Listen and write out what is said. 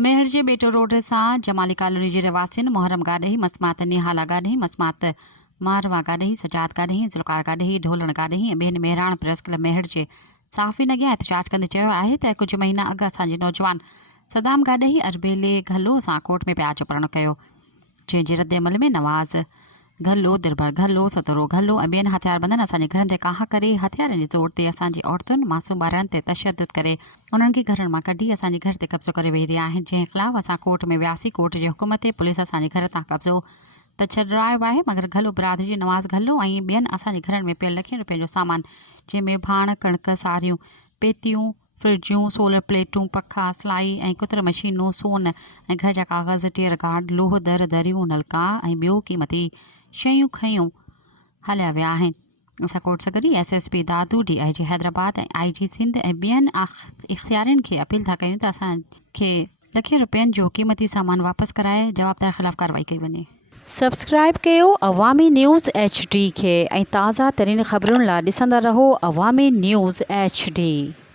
मेहर जे बेटो रोड सां जमाली कॉलोनी जे रवासियुनि मोहरम गाॾही, मस्मात निहाला गाॾही, मस्मात मारवा गाॾही, सजाद गाॾही, ज़ुल्कार गाॾही, ढोलण गाॾही ऐं ॿियनि मेहराण प्रेस क्लब मेहर जे साफ़ी नगिया एहतजाज कंदे चयो आहे त कुझु महीना अॻु असांजे नौजवान सदाम गाॾही अरबेले घल्लो सां कोर्ट में पिया चुपरण कयो, जंहिंजे रद्द अमल में नवाज़ घल्लो, दिरबर घल्लो, सतरो घल्लो ऐं ॿियनि हथियारबंदनि असांजे घरनि ते काहा करे हथियारनि जे ज़ोर ते असांजी औरतुनि मासूम ॿारनि ते तशदुद करे उन्हनि खे घरनि मां कढी असांजे घर ते कब्ज़ो करे वेही रहिया आहिनि, जंहिं ख़िलाफ़ु असां कोर्ट में वियासीं। कोर्ट जे हुकुम ते पुलिस असांजे घर तां कब्ज़ो त छॾायो आहे, मगर घल्लो बिरादरी जे नवाज़ घल्लो ऐं ॿियनि असांजे घरनि में पियल लखनि रुपयनि जो सामान, जंहिंमें भाण, कणिक, सारियूं, पेतियूं, फ्रिजूं, सोलर प्लेटूं, पखा, सिलाई ऐं कुतर मशीनूं, सोन ऐं घर जा कागज़, टेयर गार्ड, लोह दर, दरियूं, नलका ऐं ॿियो क़ीमती शयूं खयूं हलिया विया आहिनि। असां कोर्ट सां गॾु SSP दादू, DIG हैदराबाद ऐं IG सिंध ऐं ॿियनि इख़्तियारियुनि खे अपील था कयूं त असांखे लखे रुपयनि जो क़ीमती सामान वापसि कराए जवाबदार ख़िलाफ़ कार्रवाई कई वञे। सब्सक्राइब कयो अवामी न्यूज़ HD खे ऐं ताज़ा तरीन ख़बरुनि लाइ ॾिसंदा रहो अवामी न्यूज़ HD।